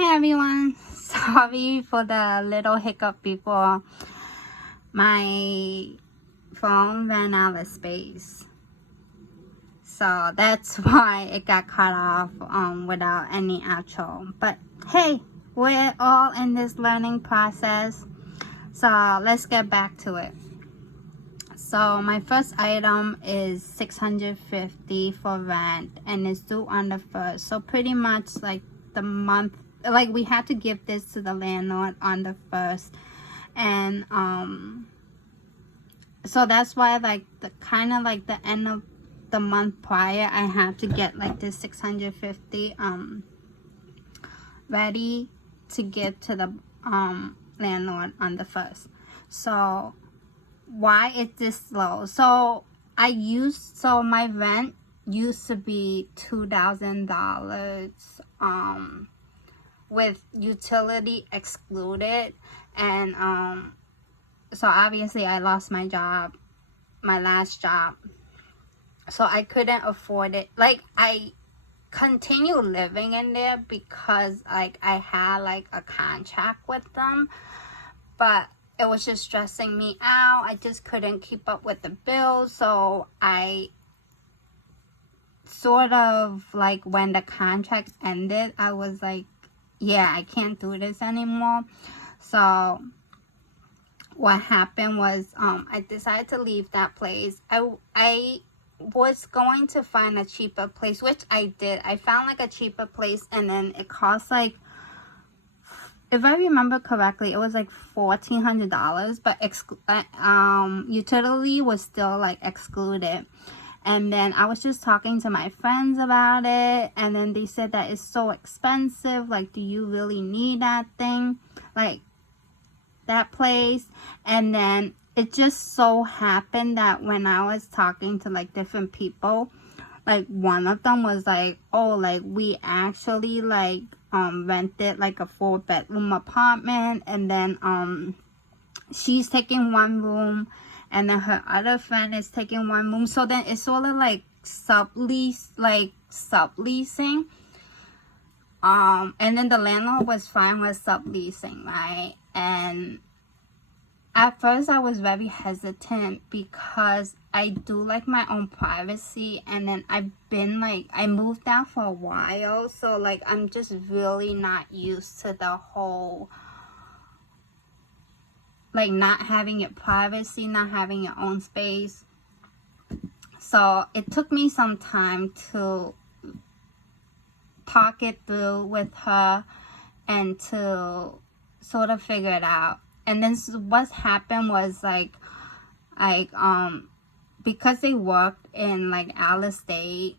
Hi everyone, sorry for the little hiccup before. My phone ran out of space, so that's why it got cut off without any outro. But hey, we're all in this learning process, so let's get back to it. So my first item is $650 for rent, and it's due on the 1st. So pretty much like the month, like we had to give this to the landlord on the 1st, and so that's why like the kind of like the end of the month prior, I have to get like this $650 ready to give to the landlord on the 1st. So why is this low? So my rent used to be $2,000 with utility excluded, and so obviously I lost my job, my last job, so I couldn't afford it. Like I continue living in there because like I had like a contract with them, but it was just stressing me out. I just couldn't keep up with the bills. So I sort of like, when the contract ended, I was like, yeah, I can't do this anymore. So what happened was I decided to leave that place. I was going to find a cheaper place, which I did. I found like a cheaper place, and then it cost like, if I remember correctly, it was like $1,400, but utility was still like excluded. And then I was just talking to my friends about it, and then they said that it's so expensive. Like, do you really need that thing? Like, that place? And then it just so happened that when I was talking to like different people, like one of them was like, oh, like we actually like rented like a 4-bedroom apartment, and then she's taking one room, and then her other friend is taking one room. So then it's sort of like subleasing. And then the landlord was fine with subleasing, right? And at first I was very hesitant because I do like my own privacy, and then I moved out for a while, so like I'm just really not used to the whole like not having your privacy, not having your own space. So it took me some time to talk it through with her and to sort of figure it out. And then what happened was like because they worked in like allocate,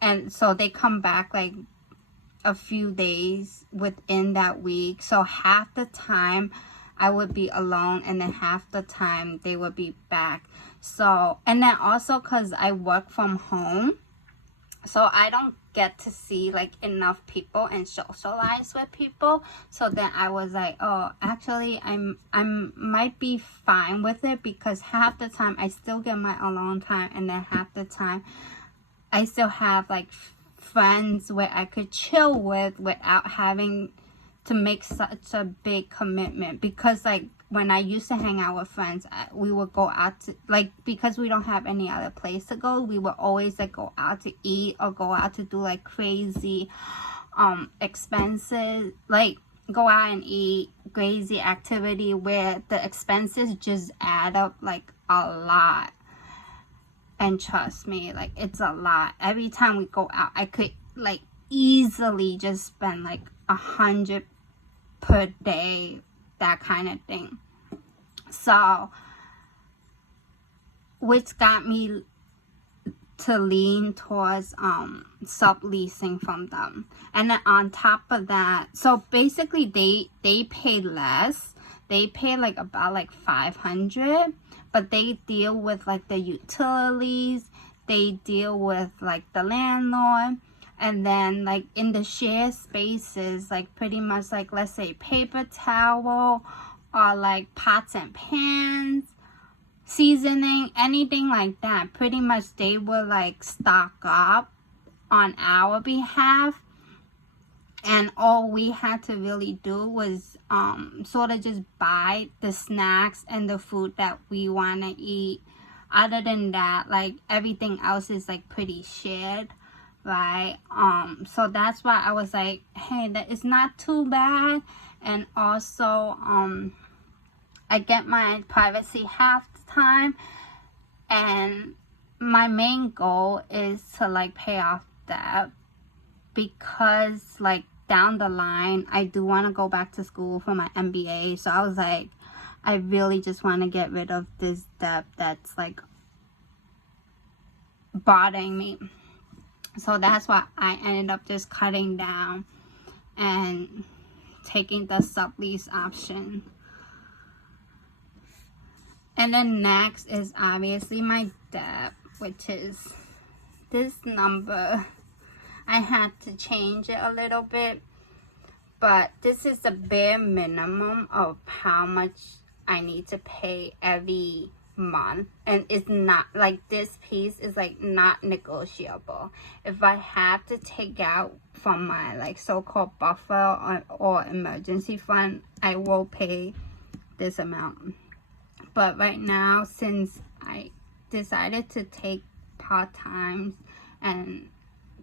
and so they come back like a few days within that week. So half the time I would be alone, and then half the time they would be back. So, and then also because I work from home, so I don't get to see like enough people and socialize with people. So then I was like, oh, actually I might be fine with it, because half the time I still get my alone time, and then half the time I still have like friends where I could chill with without having to make such a big commitment. Because like when I used to hang out with friends, we would go out to, like, because we don't have any other place to go, we would always like go out to eat or go out to do like crazy expenses, like go out and eat, crazy activity where the expenses just add up like a lot. And trust me, like it's a lot. Every time we go out, I could like easily just spend like $100 per day, that kind of thing. So which got me to lean towards subleasing from them. And then on top of that, so basically they pay less. They pay like about like $500, but they deal with like the utilities, they deal with like the landlord, and then like in the shared spaces, like pretty much like, let's say paper towel or like pots and pans, seasoning, anything like that, pretty much they will like stock up on our behalf. And all we had to really do was sort of just buy the snacks and the food that we want to eat. Other than that, like, everything else is like pretty shared, right? So that's why I was like, hey, that is not too bad. And also I get my privacy half the time, and my main goal is to like pay off debt, because like down the line I do want to go back to school for my MBA. So I was like, I really just want to get rid of this debt that's like bothering me. So that's why I ended up just cutting down and taking the sublease option. And then next is obviously my debt, which is this number. I had to change it a little bit, but this is the bare minimum of how much I need to pay every month. And it's not like, this piece is like not negotiable. If I have to take out from my like so-called buffer or emergency fund, I will pay this amount. But right now, since I decided to take part-time and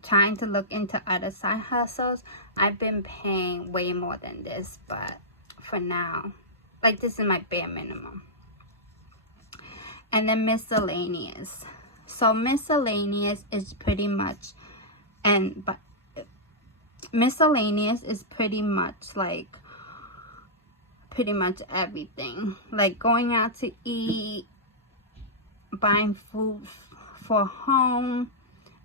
trying to look into other side hustles, I've been paying way more than this. But for now, like, this is my bare minimum. And then miscellaneous. So miscellaneous is pretty much, miscellaneous is pretty much like everything, like going out to eat, buying food for home,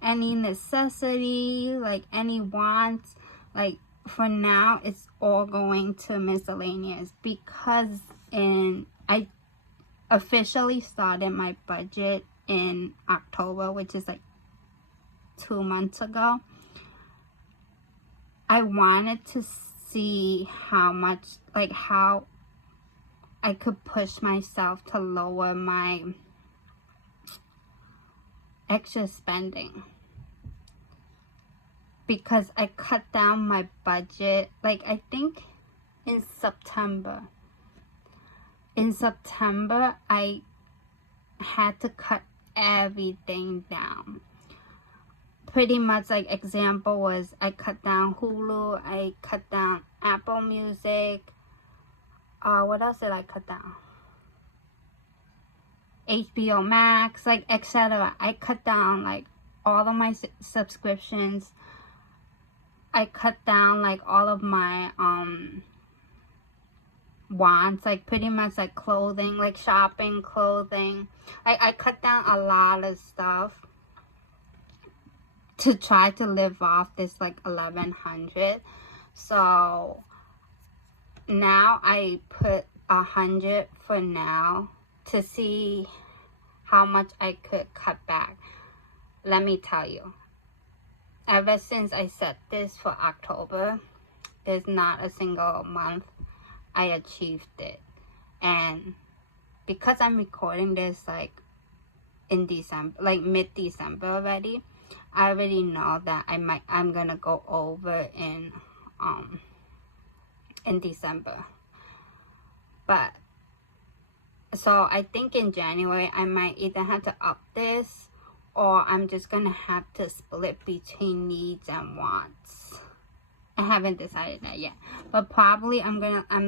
any necessity, like any wants. Like for now, it's all going to miscellaneous, because I officially started my budget in October, which is like 2 months ago. I wanted to see how I could push myself to lower my extra spending, because I cut down my budget, like I think in September I had to cut everything down. Pretty much, like, example was I cut down Hulu, I cut down Apple Music, what else did I cut down? HBO Max, like, etc. I cut down like all of my subscriptions. I cut down like all of my wants, like pretty much like clothing, like shopping, clothing. I cut down a lot of stuff to try to live off this like $1,100. So now I put 100 for now to see how much I could cut back. Let me tell you, ever since I set this for October, there's not a single month I achieved it. And because I'm recording this like in December, like mid-December already, I already know that I'm gonna go over in December. But so I think in January I might either have to up this, or I'm just gonna have to split between needs and wants. I haven't decided that yet, but probably I'm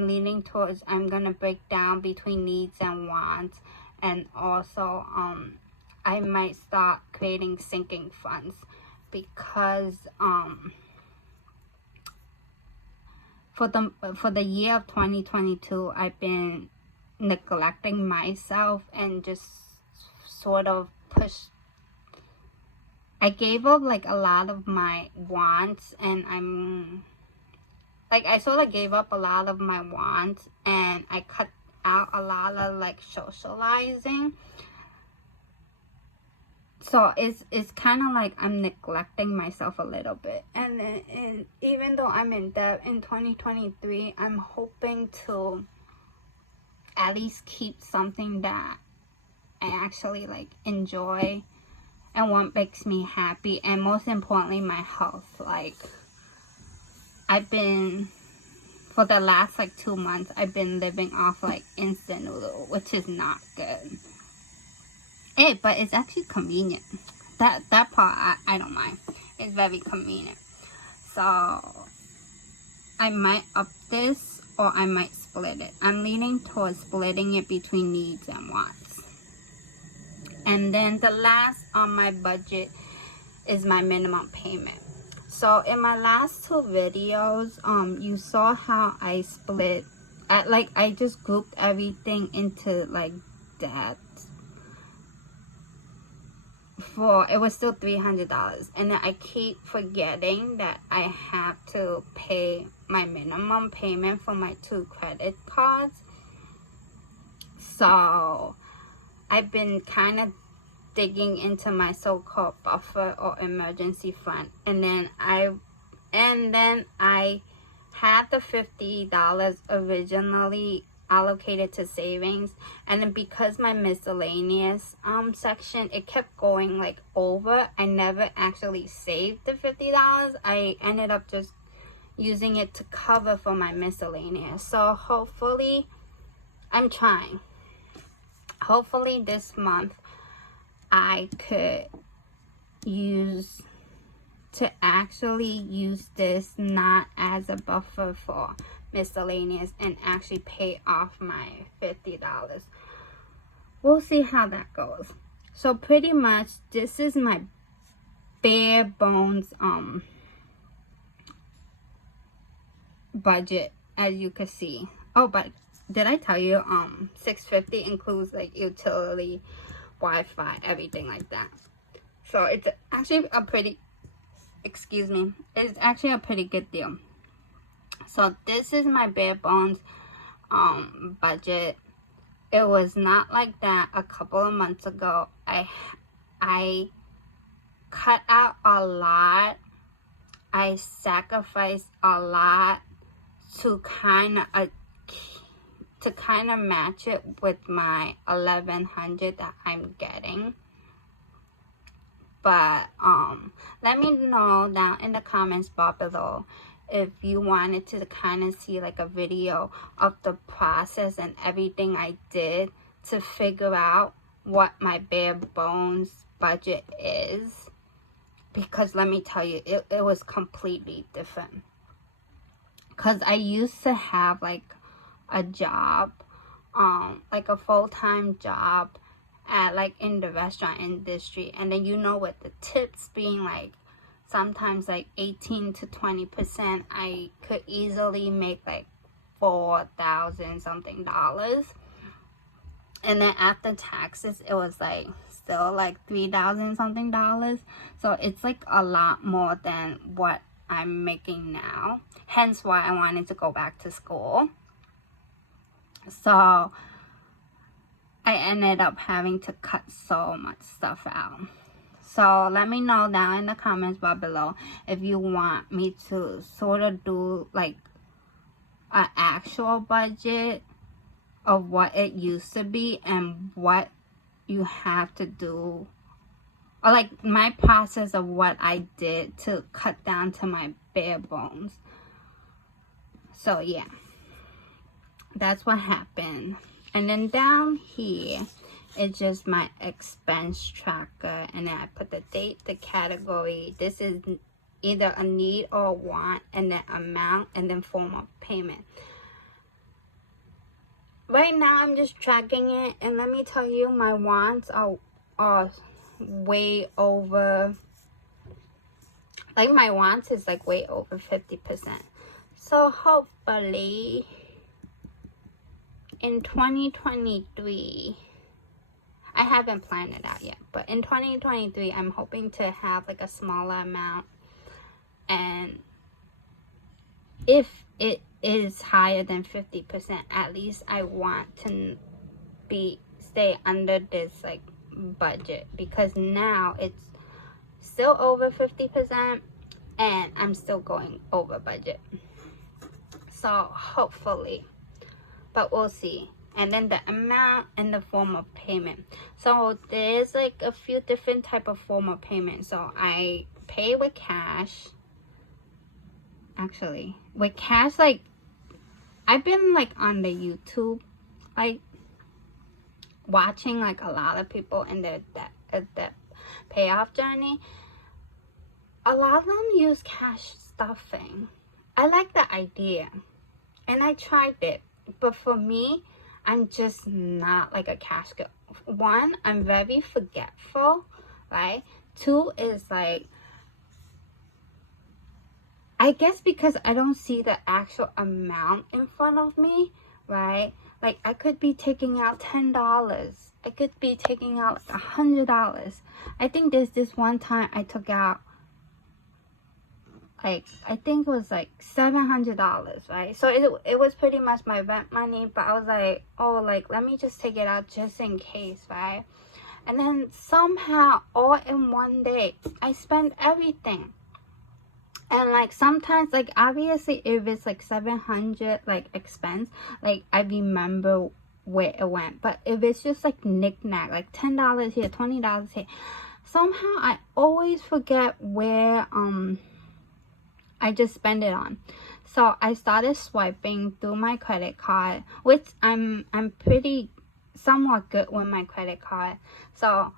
leaning towards I'm gonna break down between needs and wants. And also I might start creating sinking funds, because for the year of 2022 I've been neglecting myself and just sort of I gave up like a lot of my wants, and I sort of gave up a lot of my wants, and I cut out a lot of like socializing. So it's kind of like I'm neglecting myself a little bit. And even though I'm in debt in 2023, I'm hoping to at least keep something that I actually like enjoy and what makes me happy, and most importantly my health. Like, for the last like 2 months, I've been living off like instant noodle, which is not good. But it's actually convenient. That part I don't mind. It's very convenient. So I might up this, or I might split it. I'm leaning towards splitting it between needs and wants. And then the last on my budget is my minimum payment. So in my last 2 videos, you saw how I split. I just grouped everything into like that. It was still $300, and then I keep forgetting that I have to pay my minimum payment for my 2 credit cards. So I've been kind of digging into my so-called buffer or emergency fund, and then I had the $50 originally allocated to savings, and then because my miscellaneous section, it kept going like over, I never actually saved the $50. I ended up just using it to cover for my miscellaneous. So hopefully, I'm trying, hopefully this month I could use this not as a buffer for miscellaneous and actually pay off my $50. We'll see how that goes. So pretty much this is my bare bones budget, as you can see. Oh, but did I tell you $650 includes like utility, Wi-Fi, everything like that. So it's actually a pretty, it's actually a pretty good deal. So this is my bare bones budget. It was not like that a couple of months ago. I cut out a lot. I sacrificed a lot to kind of match it with my $1,100 that I'm getting. But let me know down in the comments bar below if you wanted to kind of see like a video of the process and everything I did to figure out what my bare bones budget is. Because let me tell you, it was completely different. Because I used to have like a job, like a full-time job at like in the restaurant industry, and then with the tips being like sometimes like 18 to 20%, I could easily make like $4,000 something. And then after taxes, it was like still like $3,000 something. So it's like a lot more than what I'm making now. Hence why I wanted to go back to school. So I ended up having to cut so much stuff out. So let me know down in the comments bar below if you want me to sort of do like an actual budget of what it used to be and what you have to do, or like my process of what I did to cut down to my bare bones. So yeah, that's what happened. And then down here, it's just my expense tracker, and then I put the date, the category. This is either a need or a want, and then amount, and then form of payment. Right now, I'm just tracking it, and let me tell you, my wants are way over. Like my wants is like way over 50%. So hopefully in 2023, I haven't planned it out yet, but in 2023, I'm hoping to have like a smaller amount. And if it is higher than 50%, at least I want to stay under this like budget, because now it's still over 50% and I'm still going over budget. So hopefully, but we'll see. And then the amount and the form of payment. So there's like a few different type of form of payment. So I pay with cash. actually. With cash, like, I've been like on the YouTube, like, watching like a lot of people in their debt payoff journey. A lot of them use cash stuffing. I like the idea, and I tried it, but for me, I'm just not like a cash girl. One, I'm very forgetful, right? Two is like, I guess because I don't see the actual amount in front of me, right? Like, I could be taking out $10. I could be taking out like $100. I think there's this one time I took out, like, I think it was like $700, right? So it was pretty much my rent money, but I was like, oh, like, let me just take it out just in case, right? And then somehow, all in one day, I spent everything. And like, sometimes, like, obviously if it's like 700 like expense, like, I remember where it went. But if it's just like knick-knack, like $10 here, $20 here, somehow I always forget where I just spend it on. So I started swiping through my credit card, which I'm pretty somewhat good with my credit card. So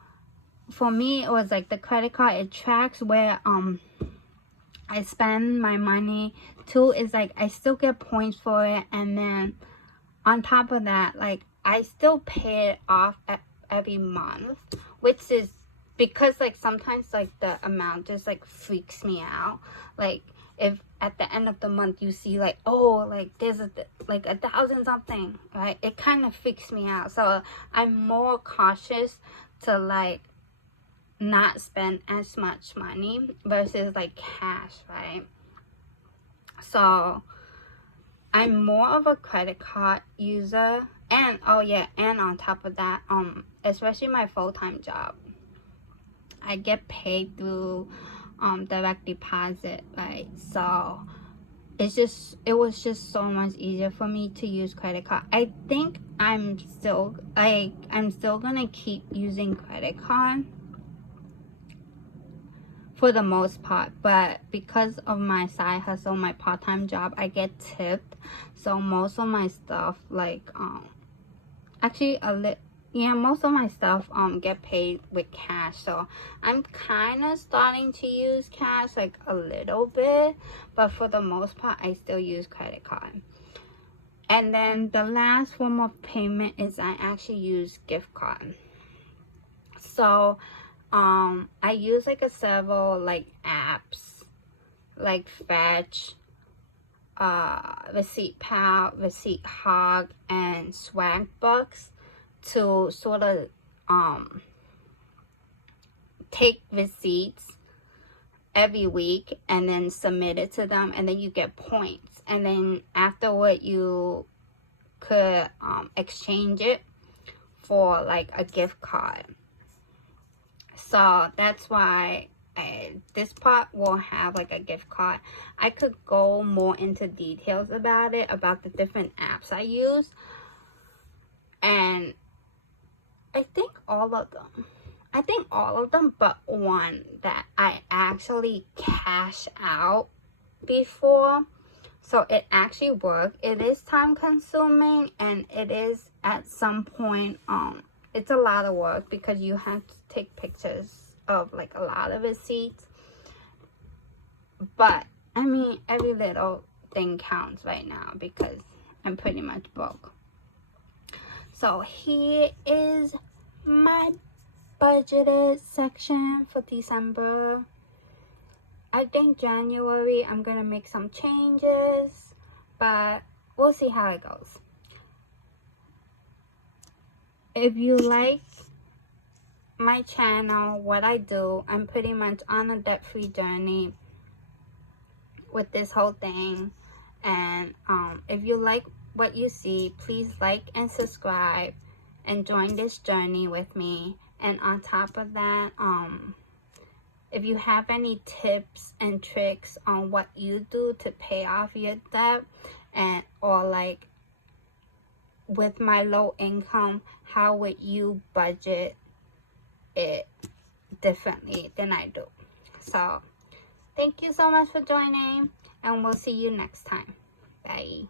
for me, it was like the credit card, it tracks where I spend my money. Two is like, I still get points for it, and then on top of that, like, I still pay it off every month, which is because like sometimes like the amount just like freaks me out. Like, if at the end of the month you see like, oh, like there's like 1,000 something, right? It kind of freaks me out. So I'm more cautious to like not spend as much money versus like cash, right? So I'm more of a credit card user. And oh yeah, and on top of that, especially my full-time job, I get paid through direct deposit, right? So it was just so much easier for me to use credit card. I think I'm still gonna keep using credit card for the most part, but because of my side hustle, my part-time job, I get tipped. So most of my stuff, like actually most of my stuff get paid with cash. So I'm kind of starting to use cash like a little bit, but for the most part I still use credit card. And then the last form of payment is I actually use gift card. So I use like several like apps like Fetch, Receipt Pal, Receipt Hog, and Swagbucks to sort of take receipts every week and then submit it to them, and then you get points, and then afterward you could exchange it for like a gift card. So that's why this part will have like a gift card. I could go more into details about it, about the different apps I use. And I think all of them but one that I actually cash out before. So it actually worked. It is time consuming, and it is at some point it's a lot of work because you have to take pictures of like a lot of receipts. But I mean, every little thing counts right now because I'm pretty much broke. So here is my budgeted section for December. I think January I'm gonna make some changes, but we'll see how it goes. If you like my channel, what I do, I'm pretty much on a debt-free journey with this whole thing. And if you like what you see, please like and subscribe and join this journey with me. And on top of that, if you have any tips and tricks on what you do to pay off your debt, and or like with my low income, how would you budget it differently than I do? So thank you so much for joining, and we'll see you next time. Bye.